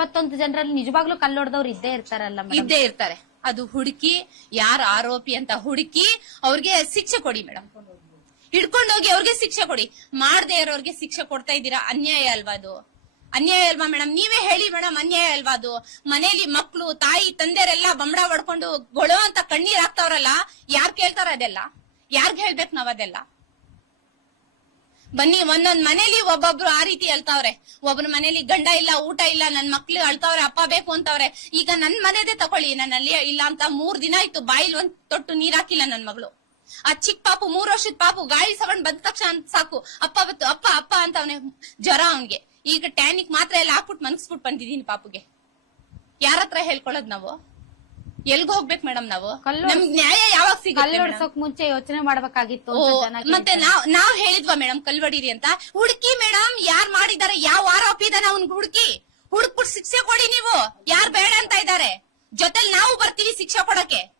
ಇಪ್ಪತ್ತೊಂದು ಜನರಲ್ಲಿ ನಿಜವಾಗ್ಲೂ ಕಲ್ಲೊಡ್ದವ್ರು ಇದ್ದೇ ಇರ್ತಾರಲ್ಲ ಇದ್ದೇ ಇರ್ತಾರೆ. ಅದು ಹುಡುಕಿ, ಯಾರು ಆರೋಪಿ ಅಂತ ಹುಡುಕಿ ಅವ್ರಿಗೆ ಶಿಕ್ಷೆ ಕೊಡಿ ಮೇಡಮ್ ಹಿಡ್ಕೊಂಡೋಗಿ ಅವ್ರಿಗೆ ಶಿಕ್ಷೆ ಕೊಡಿ. ಮಾಡದೇ ಇರೋರ್ಗೆ ಶಿಕ್ಷೆ ಕೊಡ್ತಾ ಇದ್ದೀರಾ? ಅನ್ಯಾಯ ಅಲ್ವಾ ಅದು? ಅನ್ಯಾಯ ಅಲ್ವಾ ಮೇಡಮ್ ನೀವೇ ಹೇಳಿ ಮೇಡಮ್ ಅನ್ಯಾಯ ಅಲ್ವಾ ಅದು? ಮನೇಲಿ ಮಕ್ಕಳು ತಾಯಿ, ತಂದೆರೆಲ್ಲ ಬಂಬಡ ಹೊಡ್ಕೊಂಡು ಗೊಳೋ ಅಂತ ಕಣ್ಣೀರ್ ಹಾಕ್ತಾವ್ರಲ್ಲ, ಯಾರ್ ಕೇಳ್ತಾರ ಅದೆಲ್ಲ? ಯಾರ್ಗ್ ಹೇಳ್ಬೇಕು ನಾವ್ ಅದೆಲ್ಲ? ಬನ್ನಿ, ಒಂದೊಂದ್ ಮನೇಲಿ ಒಬ್ಬೊಬ್ರು ಆ ರೀತಿ ಅಳ್ತಾವ್ರೆ. ಒಬ್ರ ಮನೇಲಿ ಗಂಡ ಇಲ್ಲ, ಊಟ ಇಲ್ಲ, ನನ್ ಮಕ್ಳು ಅಳ್ತಾವ್ರೆ, ಅಪ್ಪ ಬೇಕು ಅಂತವ್ರೆ. ಈಗ ನನ್ ಮನೆದೇ ತಕೊಳ್ಳಿ ನನ್ನಲ್ಲಿ ಇಲ್ಲ ಅಂತ ಮೂರ್ ದಿನ ಆಯ್ತು, ಬಾಯಿಲ್ ಒಂದ್ ತೊಟ್ಟು ನೀರ್ ಹಾಕಿಲ್ಲ ನನ್ ಮಗಳು. ಆ ಚಿಕ್ಕ ಪಾಪು, ಮೂರ್ ವರ್ಷದ ಪಾಪು, ಗಾಳಿ ಸಗೊಂಡ್ ಬಂದ ತಕ್ಷಣ ಸಾಕು. ಅಪ್ಪ ಬತ್ತು, ಅಪ್ಪ ಅಪ್ಪ ಅಂತ ಅವನೇ ಜ್ವರ ಅವನ್ಗೆ. ಈಗ ಟ್ಯಾನಿಕ್ ಮಾತ್ರ ಎಲ್ಲ ಹಾಕ್ಬಿಟ್ಟು ಮನಸ್ಬಿಟ್ಟು ಬಂದಿದೀನಿ ಪಾಪುಗೆ. ಯಾರತ್ರ ಹೇಳ್ಕೊಳ್ಳೋದ್ ನಾವು? ಎಲ್ಗ್ ಹೋಗ್ಬೇಕು ಮೇಡಮ್ ನಾವು? ಕಲ್ಲು- ನಮ್ಗ್ ನ್ಯಾಯ ಯಾವಾಗ? ಕಲ್ಲೊಡ್ಸೋಕ್ ಮುಂಚೆ ಯೋಚನೆ ಮಾಡ್ಬೇಕಾಗಿತ್ತು ಅಂತ ಜನ ಮತ್ತೆ ಕೇಳ್ತಾರೆ. ನಾವ್ ನಾವ್ ಹೇಳಿದ್ವಾ ಮೇಡಮ್ ಕಲ್ವಡಿರಿ ಅಂತ? ಹುಡುಕಿ ಮೇಡಮ್ ಯಾರ್ ಮಾಡಿದಾರೆ ಯಾವ ಆರೋಪಿ ಇದಾನ ಅವ್ನ್ ಹುಡುಕಿ? ಹುಡುಕ್ಬಿಟ್ಟು ಶಿಕ್ಷೆ ಕೊಡಿ ನೀವು ಯಾರ್ ಬೇಡ ಅಂತ ಇದಾರೆ? ಜೊತೆಲಿ ನಾವು ಬರ್ತೀವಿ ಶಿಕ್ಷೆ ಕೊಡಕ್ಕೆ.